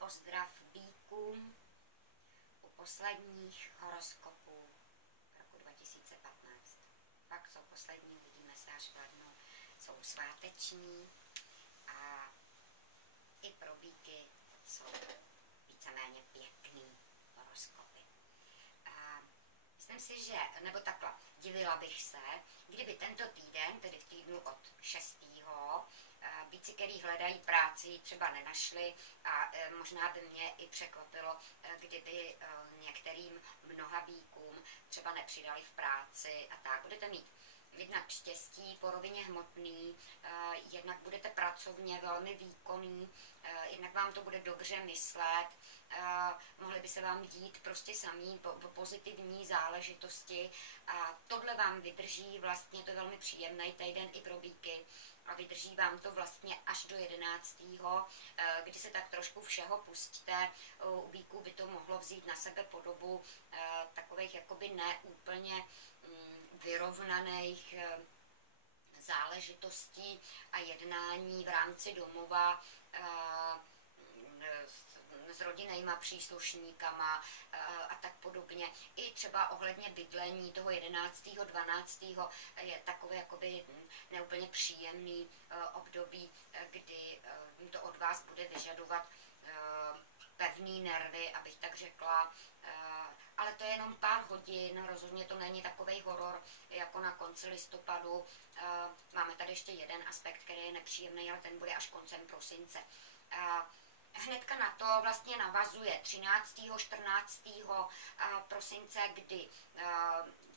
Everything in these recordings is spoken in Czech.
pozdrav bíkům u posledních horoskopů roku 2015. Fakt jsou poslední, uvidíme se až v lednu, jsou sváteční a i pro bíky jsou víceméně pěkný horoskopy. A myslím si, že, nebo takhle, divila bych se, kdyby tento týden, tedy v týdnu od 6. bíci, který hledají práci, třeba nenašli a možná by mě i překvapilo, kdyby některým mnoha bíkům třeba nepřidali v práci a tak. Budete mít jednak štěstí po rovině hmotný, jednak budete pracovně velmi výkonný, jednak vám to bude dobře myslet, mohly by se vám dít prostě samý pozitivní záležitosti a tohle vám vydrží, vlastně to velmi příjemný týden i pro bíky a vydrží vám to vlastně až do 11. kdy se tak trošku všeho pustíte. U bíků by to mohlo vzít na sebe podobu takových jakoby neúplně vyrovnaných záležitostí a jednání v rámci domova s rodinnýma příslušníkama a tak podobně. I třeba ohledně bydlení toho 11. 12. je takové jakoby neúplně příjemný období, kdy to od vás bude vyžadovat pevný nervy, abych tak řekla, ale to je jenom pár hodin, rozhodně to není takovej horor jako na konci listopadu. Máme tady ještě jeden aspekt, který je nepříjemný, ale ten bude až koncem prosince. Hnedka na to vlastně navazuje 13. 14. prosince, kdy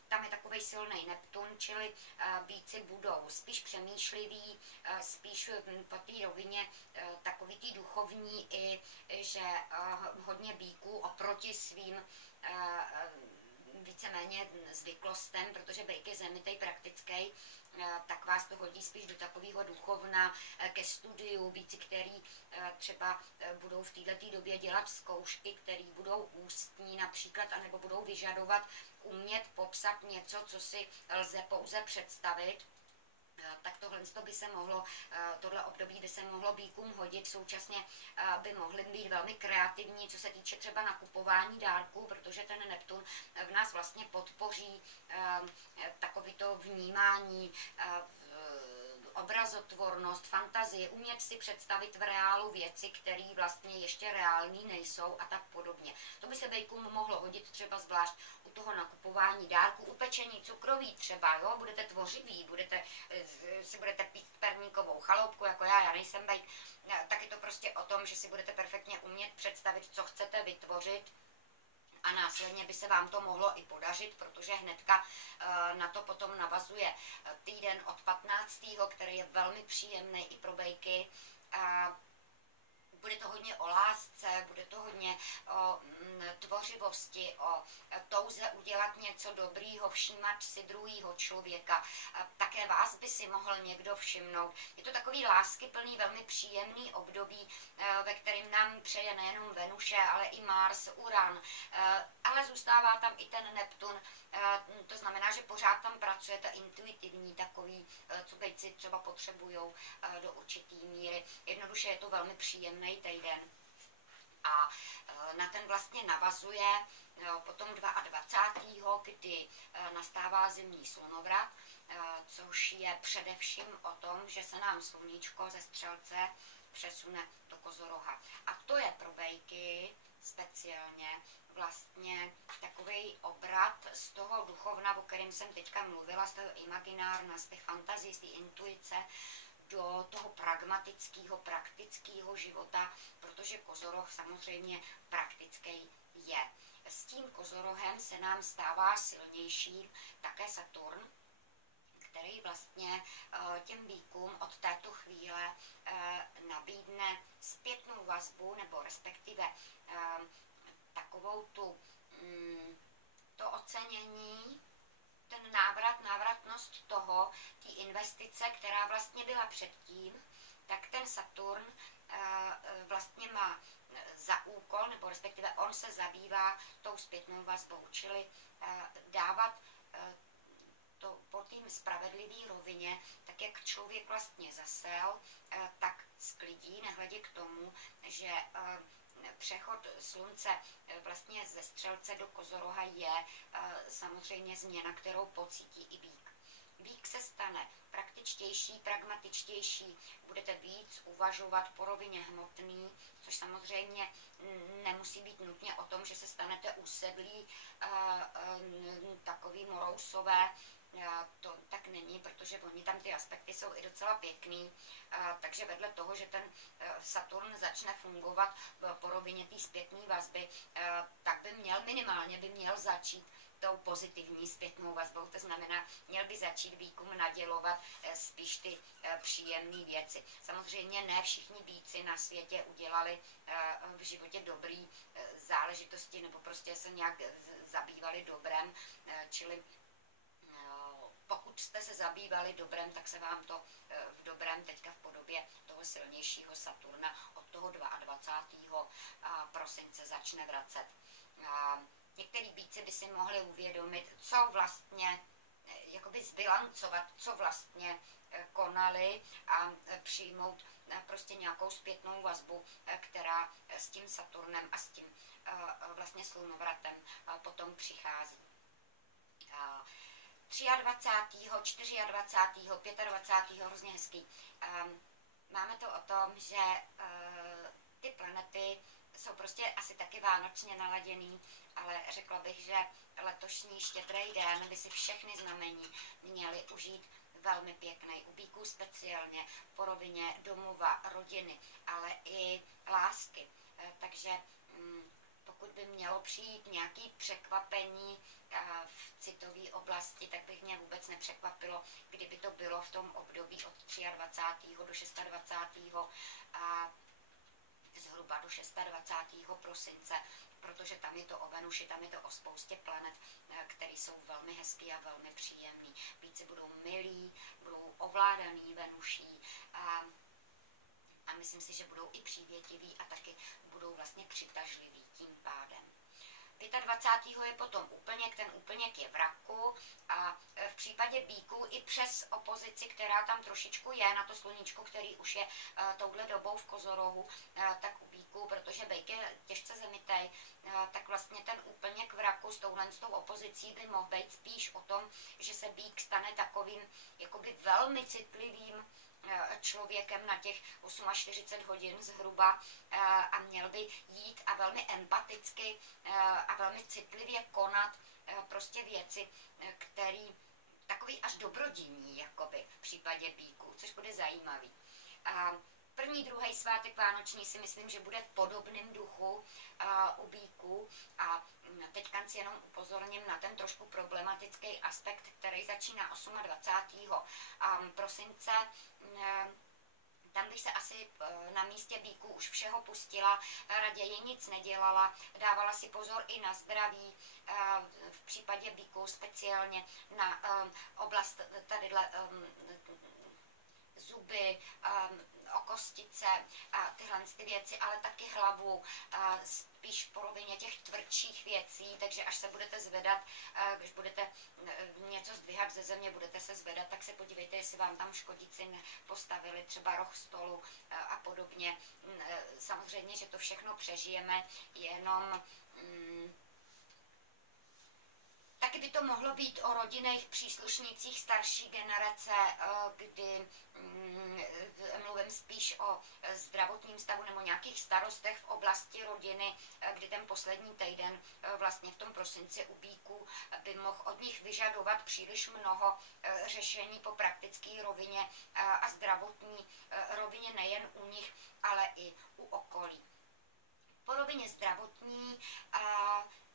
tam je takovej silný Neptun, čili bíci budou spíš přemýšliví, spíš po té rovině takový tý duchovní i, že hodně bíků oproti svým víceméně zvyklostem, protože bejk je zemitej praktický, tak vás to hodí spíš do takového duchovna ke studiu, bíci, který třeba budou v této době dělat zkoušky, které budou ústní například, anebo budou vyžadovat umět popsat něco, co si lze pouze představit. Tak by se mohlo, tohle období by se mohlo bíkům hodit, současně by mohly být velmi kreativní, co se týče třeba nakupování dárků, protože ten Neptun v nás vlastně podpoří takovýto vnímání, obrazotvornost, fantazii, umět si představit v reálu věci, které vlastně ještě reální nejsou a tak podobně. To by se bejkům mohlo hodit třeba zvlášť u toho nakupování dárků, upečení cukroví třeba, jo? Budete tvořiví, si budete pít perníkovou chaloupku, jako já nejsem bejk, tak je to prostě o tom, že si budete perfektně umět představit, co chcete vytvořit, a následně by se vám to mohlo i podařit, protože hnedka na to potom navazuje týden od 15., který je velmi příjemný i pro bejky. Bude to hodně o lásce, bude to hodně o tvořivosti, o touze udělat něco dobrýho, všímat si druhýho člověka. Také vás by si mohl někdo všimnout. Je to takový láskyplný, velmi příjemný období, ve kterém nám přeje nejenom Venuše, ale i Mars, Uran, ale zůstává tam i ten Neptun. To znamená, že pořád tam pracujete intuitivní, takový, co bejci třeba potřebujou do určitý míry. Jednoduše je to velmi příjemný týden. A na ten vlastně navazuje potom 22., kdy nastává zimní slunovrat, což je především o tom, že se nám sluníčko ze Střelce přesune do Kozoroha. A to je pro bejky speciálně vlastně takový obrat z toho duchovna, o kterém jsem teďka mluvila, z toho imaginárna, z těch fantazí, z té intuice, do toho pragmatického, praktického života, protože Kozoroh samozřejmě praktický je. S tím Kozorohem se nám stává silnější také Saturn, který vlastně těm bíkům od této chvíle nabídne zpětnou vazbu, nebo respektive takovou to ocenění, ten návratnost toho, té investice, která vlastně byla předtím, tak ten Saturn vlastně má za úkol, nebo respektive on se zabývá tou zpětnou vazbou, čili dávat to po tým spravedlivý rovině, tak jak člověk vlastně zasel, tak sklidí, nehledě k tomu, že přechod slunce vlastně ze Střelce do Kozoroha je samozřejmě změna, kterou pocítí i Býk. Býk se stane praktičtější, pragmatičtější, budete víc uvažovat po rovině hmotný, což samozřejmě nemusí být nutně o tom, že se stanete usedlí, takový morousové, to tak není, protože oni tam ty aspekty jsou i docela pěkný, takže vedle toho, že ten Saturn začne fungovat po rovině té zpětné vazby, tak by minimálně měl začít tou pozitivní zpětnou vazbou, to znamená, měl by začít Býkům nadělovat spíš ty příjemné věci. Samozřejmě ne všichni Býci na světě udělali v životě dobrý záležitosti, nebo prostě se nějak zabývali dobrem, čili pokud jste se zabývali dobrem, tak se vám to v dobrém teďka v podobě toho silnějšího Saturna od toho 22. prosince začne vracet. Některý Býci by si mohli uvědomit, co vlastně, jakoby zbilancovat, co vlastně konali a přijmout prostě nějakou zpětnou vazbu, která s tím Saturnem a s tím vlastně slunovratem potom přichází. 23., 24., 25. hrozně hezký. Máme to o tom, že ty planety jsou prostě asi taky vánočně naladěný, ale řekla bych, že letošní Štědrý den by si všechny znamení měly užít velmi pěkný. U Býků speciálně po rovině domova, rodiny, ale i lásky. Takže pokud by mělo přijít nějaké překvapení v citové oblasti, tak bych mě vůbec nepřekvapilo, kdyby to bylo v tom období od 23. do 26. a zhruba do 26. prosince, protože tam je to o Venuši, tam je to o spoustě planet, které jsou velmi hezký a velmi příjemný. Více budou milí, budou ovládaný Venuší a myslím si, že budou i přívětiví a taky budou vlastně přitažliví tím pádem. 25. je potom úplněk, ten úplněk je v Raku a v případě Býků i přes opozici, která tam trošičku je na to sluníčko, který už je touhle dobou v Kozorohu, tak u Býků, protože Býk je těžce zemitej, tak vlastně ten úplněk v Raku s tou opozicí by mohl být spíš o tom, že se Býk stane takovým jakoby velmi citlivým člověkem na těch 48 hodin zhruba a měl by jít a velmi empaticky a velmi citlivě konat prostě věci, které takový až dobrodinní, jakoby v případě Býků, což bude zajímavý. První, druhý svátek vánoční si myslím, že bude v podobném duchu u Býků a teďka si jenom upozorním na ten trošku problematický aspekt, který začíná 28. prosince. Tam bych se asi na místě Býků už všeho pustila, raději nic nedělala, dávala si pozor i na zdraví, v případě Býků speciálně na oblast tadyhle zuby, kostice a tyhle ty věci, ale taky hlavu, spíš po rovině těch tvrdších věcí, takže až se budete zvedat, když budete něco zdvihat ze země, budete se zvedat, tak se podívejte, jestli vám tam škodíci postavili třeba roh stolu a podobně. Samozřejmě, že to všechno přežijeme, jenom taky by to mohlo být o rodinných příslušnících starší generace, kdy mluvím spíš o zdravotním stavu nebo nějakých starostech v oblasti rodiny, kdy ten poslední týden vlastně v tom prosinci u Býků by mohl od nich vyžadovat příliš mnoho řešení po praktické rovině a zdravotní rovině nejen u nich, ale i u okolí. Po rovině zdravotní,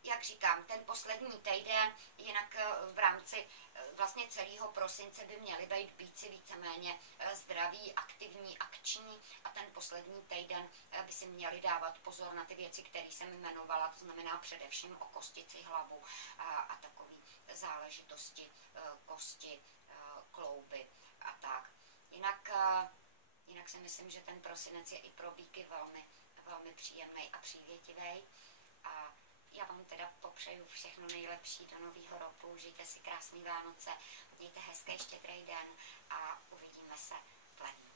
jak říkám, ten poslední týden, jinak v rámci vlastně celého prosince by měli být Býci víceméně zdraví, aktivní, akční a ten poslední týden by si měli dávat pozor na ty věci, které jsem jmenovala, to znamená především o kostici, hlavu a takové záležitosti, kosti, klouby a tak. Jinak si myslím, že ten prosinec je i pro Býky velmi příjemný a přívětivý. A já vám teda popřeju všechno nejlepší do nového roku, užijte si krásný Vánoce, mějte hezký Štědrý den a uvidíme se v lednu.